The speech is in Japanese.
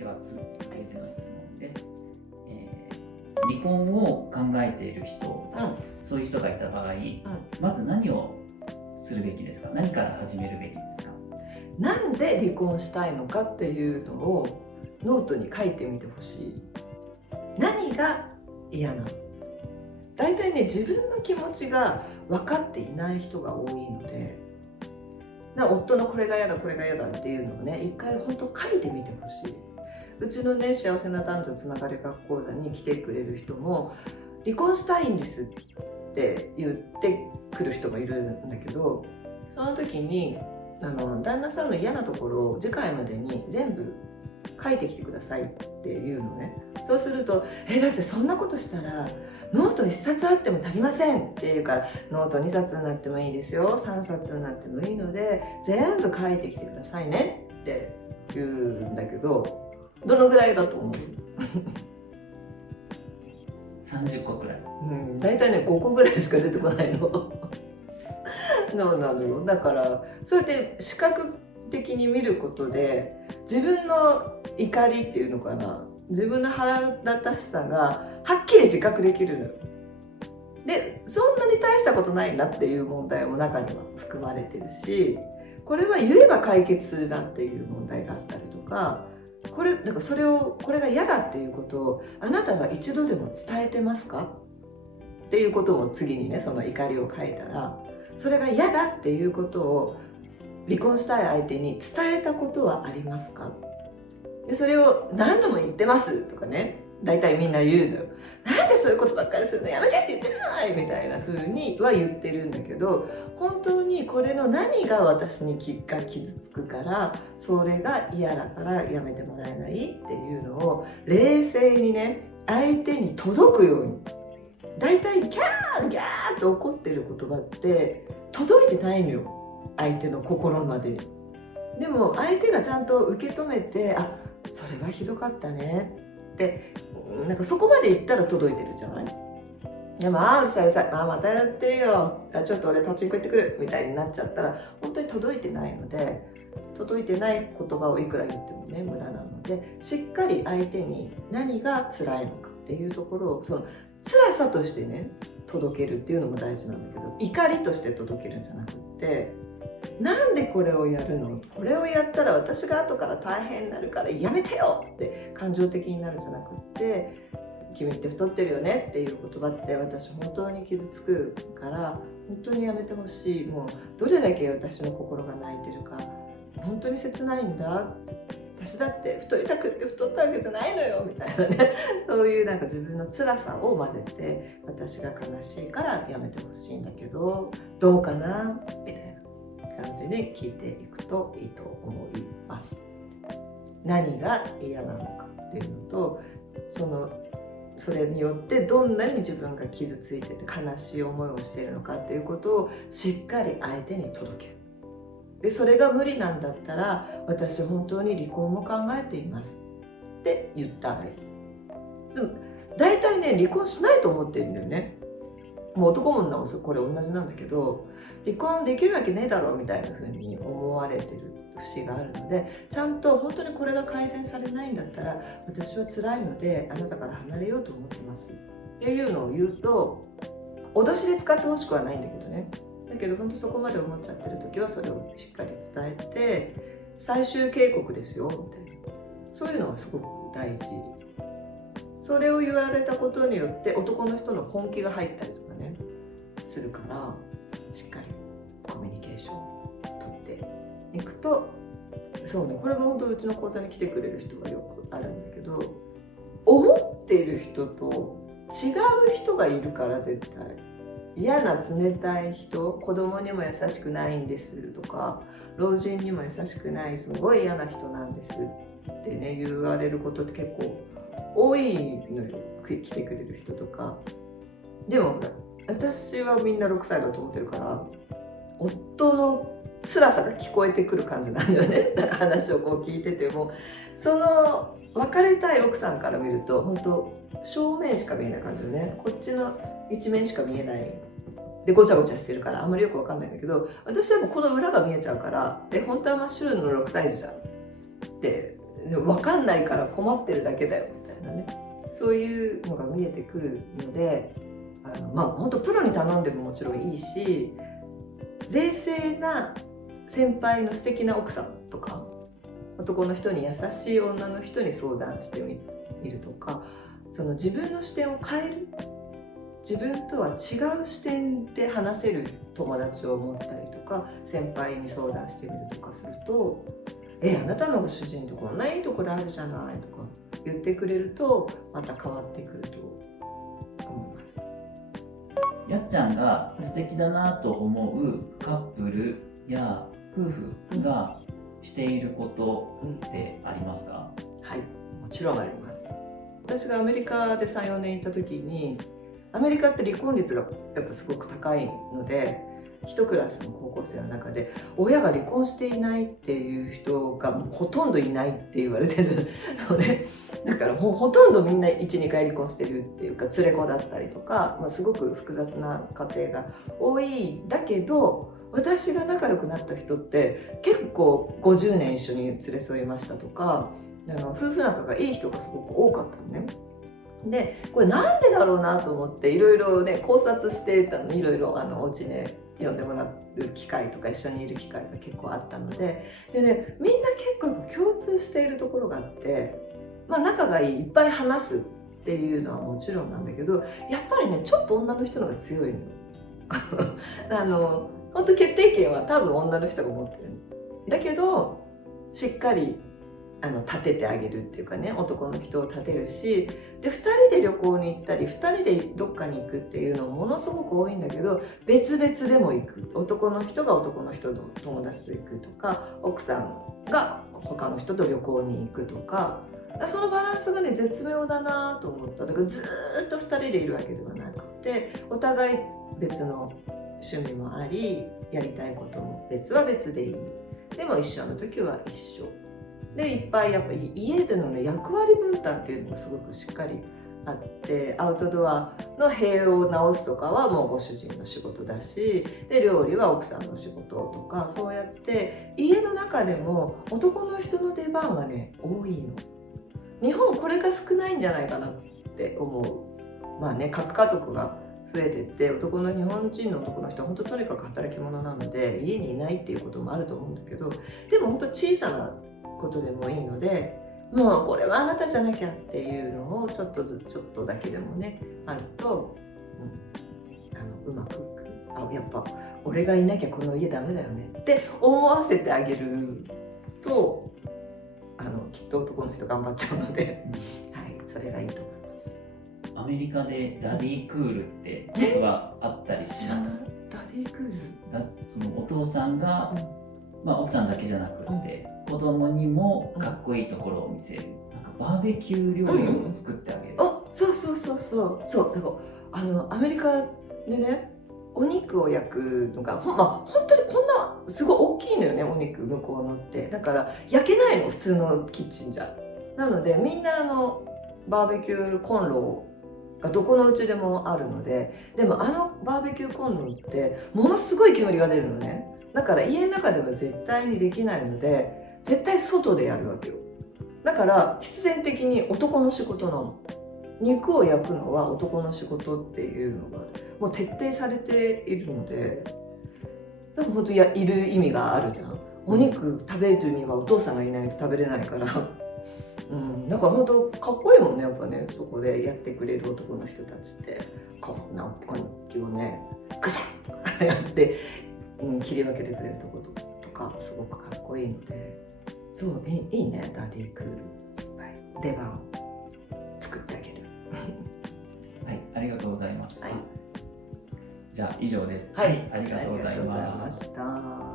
では続いての質問です。離婚を考えている人、そういう人がいた場合、まず何をするべきですか？何から始めるべきですか？なんで離婚したいのかっていうのをノートに書いてみてほしい。何が嫌なの？大体ね、自分の気持ちが分かっていない人が多いので、夫のこれが嫌だこれが嫌だっていうのをね、一回本当書いてみてほしい。うちのね、幸せな男女つながり学講座に来てくれる人も、離婚したいんですって言ってくる人もいるんだけど、その時に旦那さんの嫌なところを次回までに全部書いてきてくださいっていうのね。そうするとだってそんなことしたらノート1冊あっても足りませんっていうから、ノート2冊になってもいいですよ、3冊になってもいいので全部書いてきてくださいねって言うんだけど、どのぐらいだと思う？30個くらい。大体ね5個ぐらいしか出てこないのそうなのよ。だからそうやって視覚的に見ることで自分の怒りっていうのかな、自分の腹立たしさがはっきり自覚できるのよ。で、そんなに大したことないなっていう問題も中には含まれてるし、これは言えば解決するなっていう問題があったりとか、これが嫌だっていうことをあなたは一度でも伝えてますかっていうことも次にね、その怒りを書いたら、それが嫌だっていうことを離婚したい相手に伝えたことはありますか？でそれを何度も言ってますとかね、大体みんな言うのよ。なんでそういうことばっかりするの、やめてって言ってるじゃないみたいな風には言ってるんだけど、本当にこれの何が私にが傷つくからそれが嫌だからやめてもらえないっていうのを冷静にね、相手に届くように。大体ギャーギャーって怒ってる言葉って届いてないのよ、相手の心までに。でも相手がちゃんと受け止めて、あ、それはひどかったねってなんかそこまで言ったら届いてるじゃない。でもうるさいうるさい、またやってよ、ちょっと俺パチンコ行ってくるみたいになっちゃったら本当に届いてないので、届いてない言葉をいくら言ってもね無駄なので、しっかり相手に何が辛いのかっていうところをその辛さとしてね届けるっていうのも大事なんだけど、怒りとして届けるんじゃなくって、なんでこれをやるの、これをやったら私が後から大変になるからやめてよって感情的になるんじゃなくって、君って太ってるよねっていう言葉って私本当に傷つくから本当にやめてほしい。もうどれだけ私の心が泣いてるか本当に切ないんだって、私だって太りたくって太ったわけじゃないのよみたいなねそういうなんか自分の辛さを混ぜて、私が悲しいからやめてほしいんだけどどうかなみたいな感じで聞いていくといいと思います。何が嫌なのかっていうのと、それによってどんなに自分が傷ついてて悲しい思いをしているのかっていうことをしっかり相手に届ける。でそれが無理なんだったら、私本当に離婚も考えていますって言ったらいい。でも大体ね離婚しないと思ってるんだよね。もう男も女もこれ同じなんだけど、離婚できるわけねえだろみたいな風に思われてる節があるので、ちゃんと本当にこれが改善されないんだったら、私は辛いのであなたから離れようと思ってますっていうのを言うと、脅しで使ってほしくはないんだけどね、だけど本当そこまで思っちゃってる時はそれをしっかり伝えて、最終警告ですよみたいな、そういうのはすごく大事。それを言われたことによって男の人の本気が入ったりとかねするから、しっかりコミュニケーションを取っていくと、そうね、これも本当うちの講座に来てくれる人はよくあるんだけど、思っている人と違う人がいるから、絶対嫌な冷たい人、子供にも優しくないんですとか、老人にも優しくないすごい嫌な人なんですってね言われることって結構多いのよ、来てくれる人とか。でも私はみんな6歳だと思ってるから、夫の辛さが聞こえてくる感じなんだよね話をこう聞いてても、その別れたい奥さんから見ると本当正面しか見えない感じよね。こっちの一面しか見えないで、ごちゃごちゃしてるからあんまりよくわかんないんだけど、私はもうこの裏が見えちゃうから、で本当は真っ白の6歳児じゃんって分かんないから困ってるだけだよみたいなね、そういうのが見えてくるので、本当プロに頼んでももちろんいいし、冷静な先輩の素敵な奥さんとか、男の人に優しい女の人に相談してみるとか、その自分の視点を変える、自分とは違う視点で話せる友達を持ったりとか、先輩に相談してみるとかすると、あなたのご主人とこんないいところあるじゃないとか言ってくれると、また変わってくると思います。やっちゃんが素敵だなと思うカップルや夫婦がしていることってありますか？はい、もちろんあります。私がアメリカで 3,4 年行った時に、アメリカって離婚率がやっぱすごく高いので、一クラスの高校生の中で親が離婚していないっていう人がもうほとんどいないって言われてるので、だからもうほとんどみんな 1,2 回離婚してるっていうか、連れ子だったりとか、すごく複雑な家庭が多いんだけど、私が仲良くなった人って結構50年一緒に連れ添いましたとか、夫婦仲がいい人がすごく多かったのね。でこれなんでだろうなと思っていろいろね考察してたの。いろいろお家ね呼んでもらう機会とか一緒にいる機会が結構あったので、みんな結構共通しているところがあって、仲がいい、いっぱい話すっていうのはもちろんなんだけど、やっぱりねちょっと女の人の方が強いの。本当決定権は多分女の人が持ってるだけど、しっかり立ててあげるっていうかね、男の人を立てるし、で2人で旅行に行ったり2人でどっかに行くっていうのもものすごく多いんだけど、別々でも行く、男の人が男の人の友達と行くとか、奥さんが他の人と旅行に行くとか、そのバランスがね絶妙だなと思った。だからずっと2人でいるわけではなくて、お互い別の趣味もあり、やりたいことも別は別でいい、でも一緒の時は一緒で、いっぱいやっぱり家でのね役割分担っていうのがすごくしっかりあって、アウトドアの塀を直すとかはもうご主人の仕事だし、で料理は奥さんの仕事とか、そうやって家の中でも男の人の出番がね多いの。日本これが少ないんじゃないかなって思う。核家族が増えてって、日本人の男の人は本当とにかく働き者なので家にいないっていうこともあると思うんだけど、でも本当小さなことでもいいので、もうこれはあなたじゃなきゃっていうのをちょっとだけでもねあると、うまくやっぱ俺がいなきゃこの家ダメだよねって思わせてあげると、きっと男の人頑張っちゃうので、はい、それがいいと思います。アメリカでダディクールって言葉あったりします？ダディクール？そのお父さんが、奥さんだけじゃなくて、子供にもかっこいいところを見せる、バーベキュー料理を作ってあげる。そうだからアメリカでね、お肉を焼くのが本当にこんなすごい大きいのよね、お肉向こうのって。だから焼けないの、普通のキッチンじゃ。なのでみんなバーベキューコンロがどこのうちでもあるので、でもバーベキューコンロってものすごい煙が出るのね。だから家の中では絶対にできないので、絶対外でやるわけよ。だから必然的に男の仕事なの。肉を焼くのは男の仕事っていうのがもう徹底されているので、なんか本当いる意味があるじゃん。お肉食べるにはお父さんがいないと食べれないからだから本当かっこいいもんね、やっぱね、そこでやってくれる男の人たちって。こんなお肉をねグサッとかやって切り分けてくれるとことかすごくかっこいいので、そういいね、ダディクール、出番を作ってあげるはい、ありがとうございます。はい、じゃあ以上です。はい、ありがとうございます。ありがとうございました。